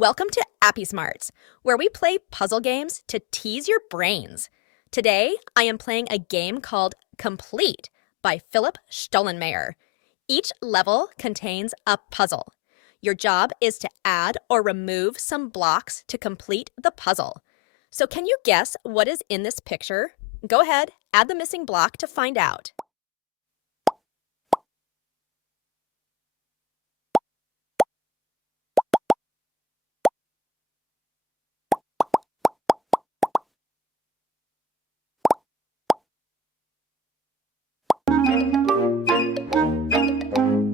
Welcome to Appysmarts, where we play puzzle games to tease your brains. Today, I am playing a game called Cmplt by Philipp Stollenmayer. Each level contains a puzzle. Your job is to add or remove some blocks to complete the puzzle. So can you guess what is in this picture? Go ahead, add the missing block to find out.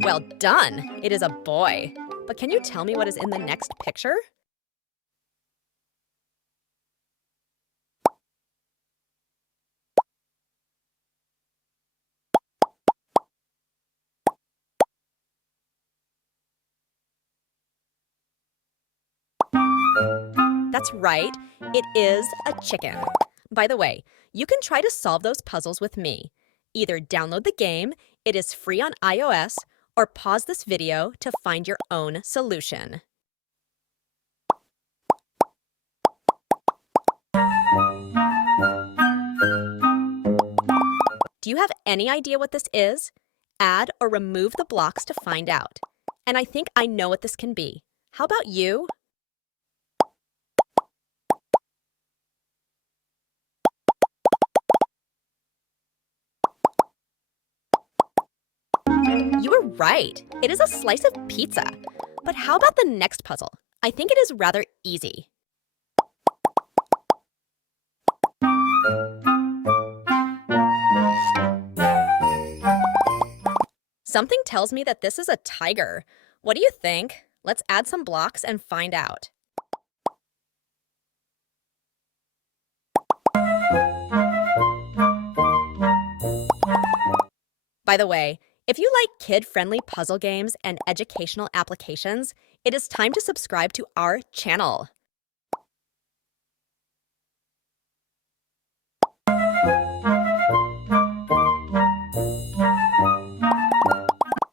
Well done! It is a boy. But can you tell me what is in the next picture? That's right, it is a chicken. By the way, you can try to solve those puzzles with me. Either download the game, it is free on iOS, or pause this video to find your own solution. Do you have any idea what this is? Add or remove the blocks to find out. And I think I know what this can be. How about you? You were right. It is a slice of pizza. But how about the next puzzle? I think it is rather easy. Something tells me that this is a tiger. What do you think? Let's add some blocks and find out. By the way, if you like kid-friendly puzzle games and educational applications, it is time to subscribe to our channel.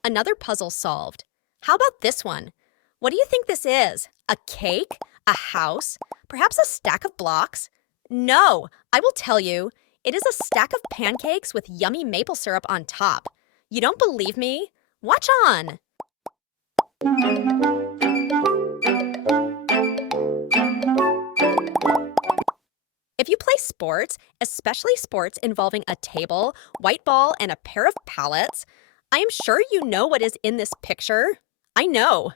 Another puzzle solved. How about this one? What do you think this is? A cake? A house? Perhaps a stack of blocks? No, I will tell you. It is a stack of pancakes with yummy maple syrup on top. You don't believe me? Watch on! If you play sports, especially sports involving a table, white ball, and a pair of pallets, I am sure you know what is in this picture. I know.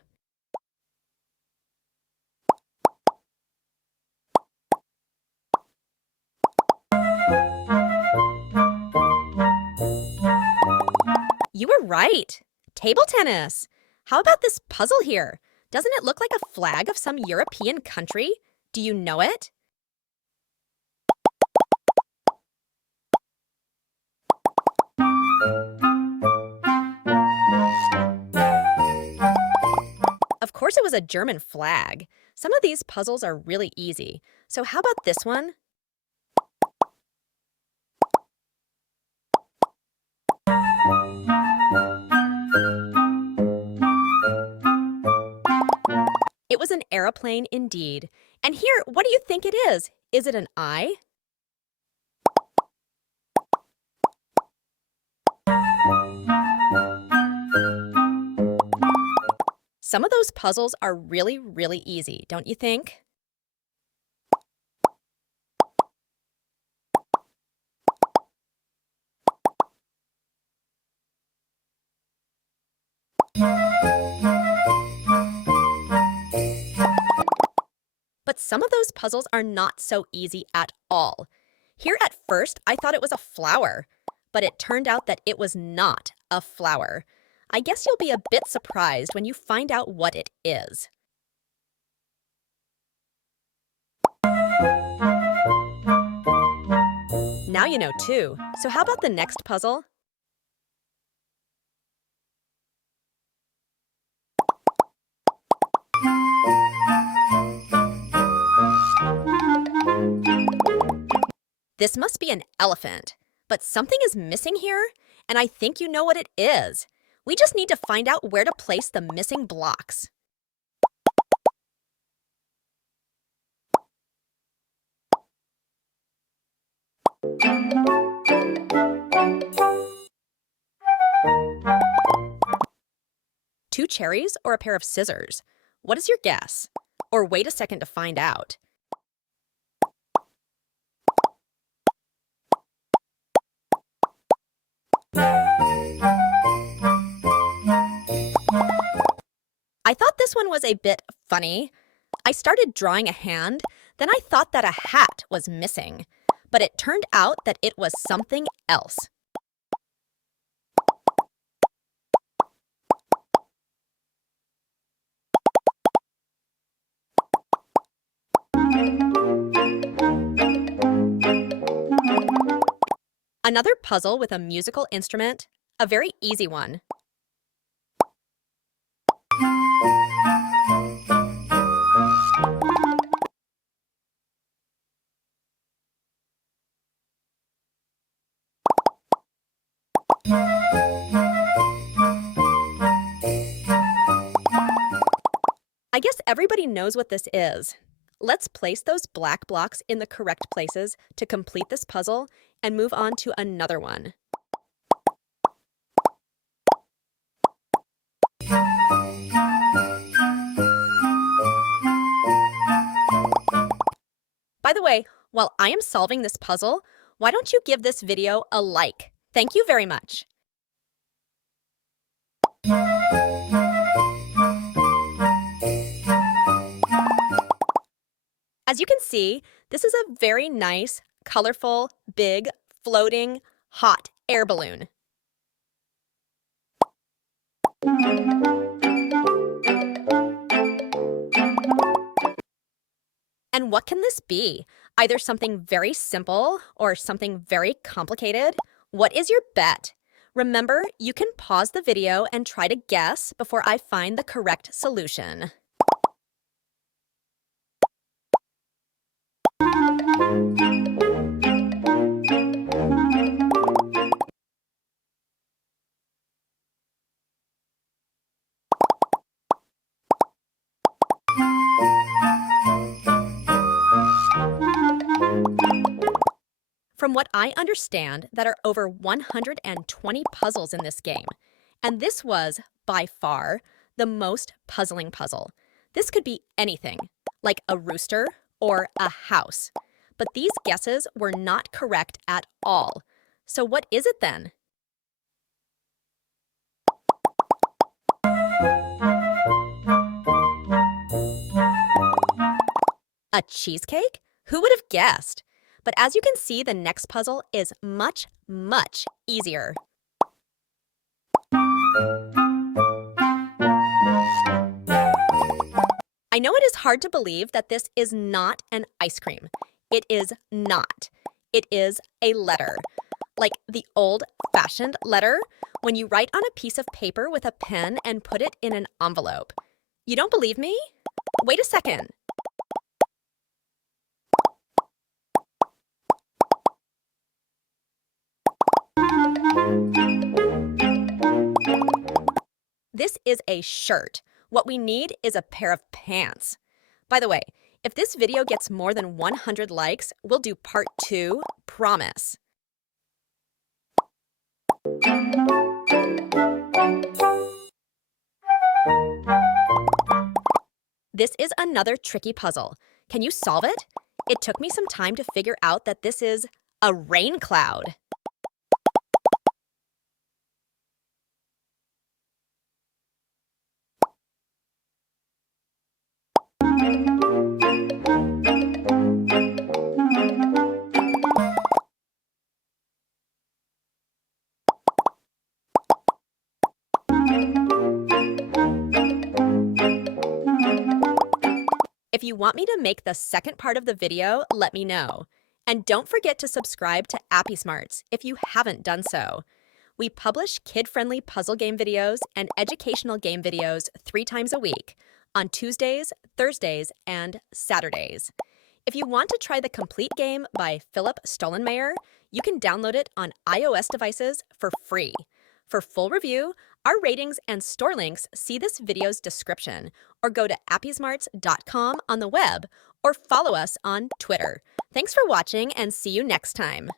You were right. Table tennis. How about this puzzle here? Doesn't it look like a flag of some European country? Do you know it? Of course it was a German flag. Some of these puzzles are really easy. So how about this one? It was an aeroplane indeed. And here, what do you think it is? Is it an eye? Some of those puzzles are really, really easy, don't you think? But some of those puzzles are not so easy at all. Here at first, I thought it was a flower, but it turned out that it was not a flower. I guess you'll be a bit surprised when you find out what it is. Now you know too. So how about the next puzzle? This must be an elephant, but something is missing here, and I think you know what it is. We just need to find out where to place the missing blocks. Two cherries or a pair of scissors? What is your guess? Or wait a second to find out. I thought this one was a bit funny. I started drawing a hand, then I thought that a hat was missing, but it turned out that it was something else. Another puzzle with a musical instrument, a very easy one. I guess everybody knows what this is. Let's place those black blocks in the correct places to complete this puzzle and move on to another one. By the way, while I am solving this puzzle, why don't you give this video a like? Thank you very much. As you can see, this is a very nice, colorful, big, floating, hot air balloon. And what can this be? Either something very simple or something very complicated? What is your bet? Remember, you can pause the video and try to guess before I find the correct solution. From what I understand, there are over 120 puzzles in this game, and this was, by far, the most puzzling puzzle. This could be anything, like a rooster or a house, but these guesses were not correct at all. So what is it then? A cheesecake? Who would have guessed? But as you can see, the next puzzle is much, much easier. I know it is hard to believe that this is not an ice cream. It is not. It is a letter. Like the old-fashioned letter, when you write on a piece of paper with a pen and put it in an envelope. You don't believe me? Wait a second. This is a shirt. What we need is a pair of pants. By the way, if this video gets more than 100 likes, we'll do part 2, promise. This is another tricky puzzle. Can you solve it? It took me some time to figure out that this is a rain cloud. If you want me to make the second part of the video, let me know. And don't forget to subscribe to Appysmarts if you haven't done so. We publish kid-friendly puzzle game videos and educational game videos 3 times a week, on Tuesdays, Thursdays, and Saturdays. If you want to try the complete game by Philipp Stollenmayer, you can download it on iOS devices for free. For full review, our ratings and store links, see this video's description, or go to appysmarts.com on the web, or follow us on Twitter. Thanks for watching and see you next time.